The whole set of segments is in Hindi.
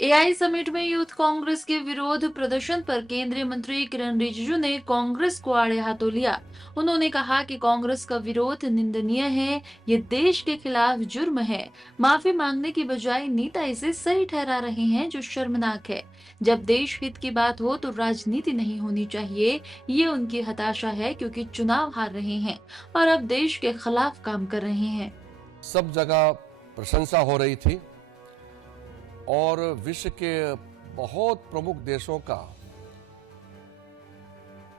एआई समिट में यूथ कांग्रेस के विरोध प्रदर्शन पर केंद्रीय मंत्री किरण रिजिजू ने कांग्रेस को आड़े हाथों लिया। उन्होंने कहा कि कांग्रेस का विरोध निंदनीय है, ये देश के खिलाफ जुर्म है। माफी मांगने की बजाय नेता इसे सही ठहरा रहे हैं, जो शर्मनाक है। जब देश हित की बात हो तो राजनीति नहीं होनी चाहिए। ये उनकी हताशा है, क्योंकि चुनाव हार रहे हैं और अब देश के खिलाफ काम कर रहे हैं। सब जगह प्रशंसा हो रही थी और विश्व के बहुत प्रमुख देशों का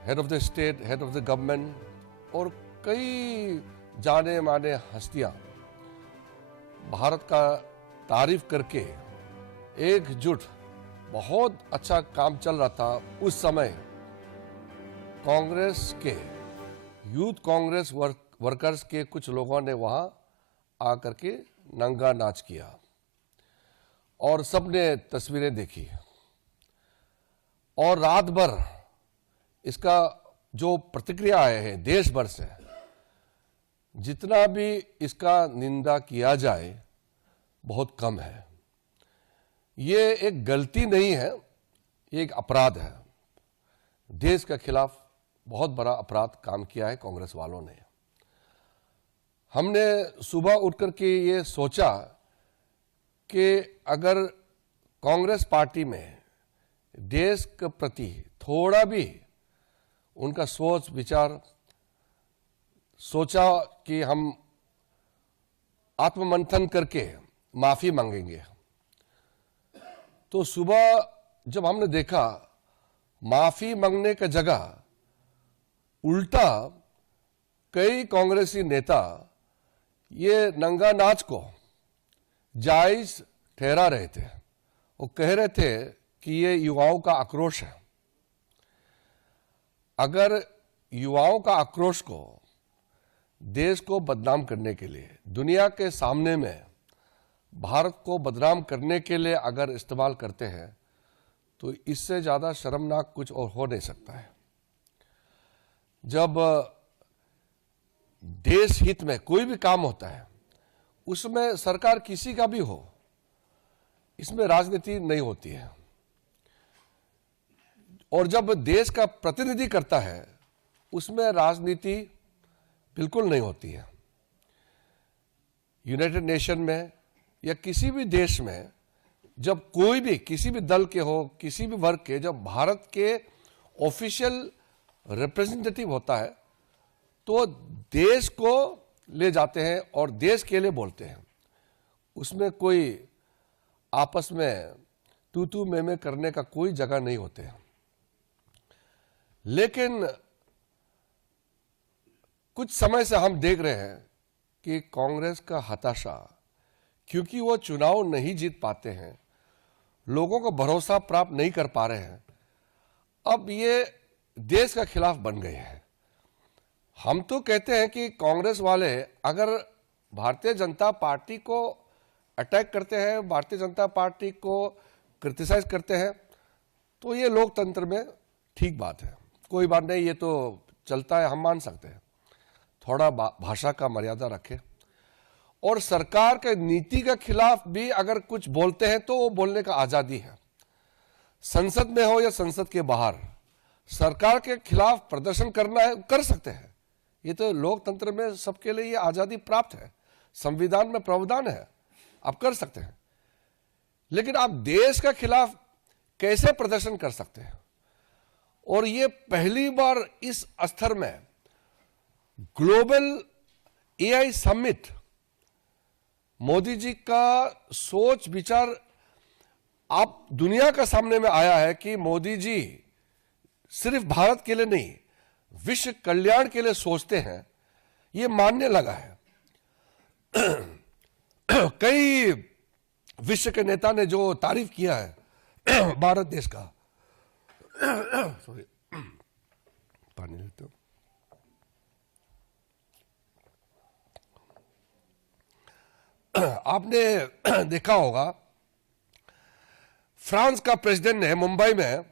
head of the state, head of the government और कई जाने माने हस्तियां भारत का तारीफ करके एकजुट बहुत अच्छा काम चल रहा था। उस समय कांग्रेस के यूथ कांग्रेस वर्कर्स के कुछ लोगों ने वहां आकर के नंगा नाच किया और सबने तस्वीरें देखी और रात भर इसका जो प्रतिक्रिया आए हैं देश भर से, जितना भी इसका निंदा किया जाए बहुत कम है। ये एक गलती नहीं है, ये एक अपराध है। देश के खिलाफ बहुत बड़ा अपराध काम किया है कांग्रेस वालों ने। हमने सुबह उठकर के ये सोचा कि अगर कांग्रेस पार्टी में देश के प्रति थोड़ा भी उनका सोच विचार सोचा कि हम आत्ममंथन करके माफी मांगेंगे, तो सुबह जब हमने देखा माफी मांगने का जगह उल्टा कई कांग्रेसी नेता ये नंगा नाच को जायज ठहरा रहे थे। वो कह रहे थे कि ये युवाओं का आक्रोश है। अगर युवाओं का आक्रोश को देश को बदनाम करने के लिए, दुनिया के सामने में भारत को बदनाम करने के लिए अगर इस्तेमाल करते हैं, तो इससे ज्यादा शर्मनाक कुछ और हो नहीं सकता है। जब देश हित में कोई भी काम होता है, उसमें सरकार किसी का भी हो, इसमें राजनीति नहीं होती है। और जब देश का प्रतिनिधि करता है, उसमें राजनीति बिल्कुल नहीं होती है। यूनाइटेड नेशन में या किसी भी देश में जब कोई भी किसी भी दल के हो, किसी भी वर्ग के, जब भारत के ऑफिशियल रिप्रेजेंटेटिव होता है, तो देश को ले जाते हैं और देश के लिए बोलते हैं। उसमें कोई आपस में तू तू मैं करने का कोई जगह नहीं होते हैं। लेकिन कुछ समय से हम देख रहे हैं कि कांग्रेस का हताशा, क्योंकि वो चुनाव नहीं जीत पाते हैं, लोगों को भरोसा प्राप्त नहीं कर पा रहे हैं, अब ये देश का खिलाफ बन गए हैं। हम तो कहते हैं कि कांग्रेस वाले अगर भारतीय जनता पार्टी को अटैक करते हैं, भारतीय जनता पार्टी को क्रिटिसाइज करते हैं, तो ये लोकतंत्र में ठीक बात है, कोई बात नहीं, ये तो चलता है, हम मान सकते हैं। थोड़ा भाषा का मर्यादा रखें। और सरकार के नीति के खिलाफ भी अगर कुछ बोलते हैं तो वो बोलने का आजादी है। संसद में हो या संसद के बाहर, सरकार के खिलाफ प्रदर्शन करना है, कर सकते हैं। ये तो लोकतंत्र में सबके लिए ये आजादी प्राप्त है, संविधान में प्रावधान है, आप कर सकते हैं। लेकिन आप देश के खिलाफ कैसे प्रदर्शन कर सकते हैं? और ये पहली बार इस स्तर में global AI summit, Modi ji का सोच विचार आप दुनिया का सामने में आया है कि मोदी जी सिर्फ भारत के लिए नहीं, विश्व कल्याण के लिए सोचते हैं, ये मानने लगा है। कई विश्व के नेता ने जो तारीफ किया है भारत देश का सॉरी पानी लेते हो। आपने देखा होगा फ्रांस का प्रेसिडेंट ने मुंबई में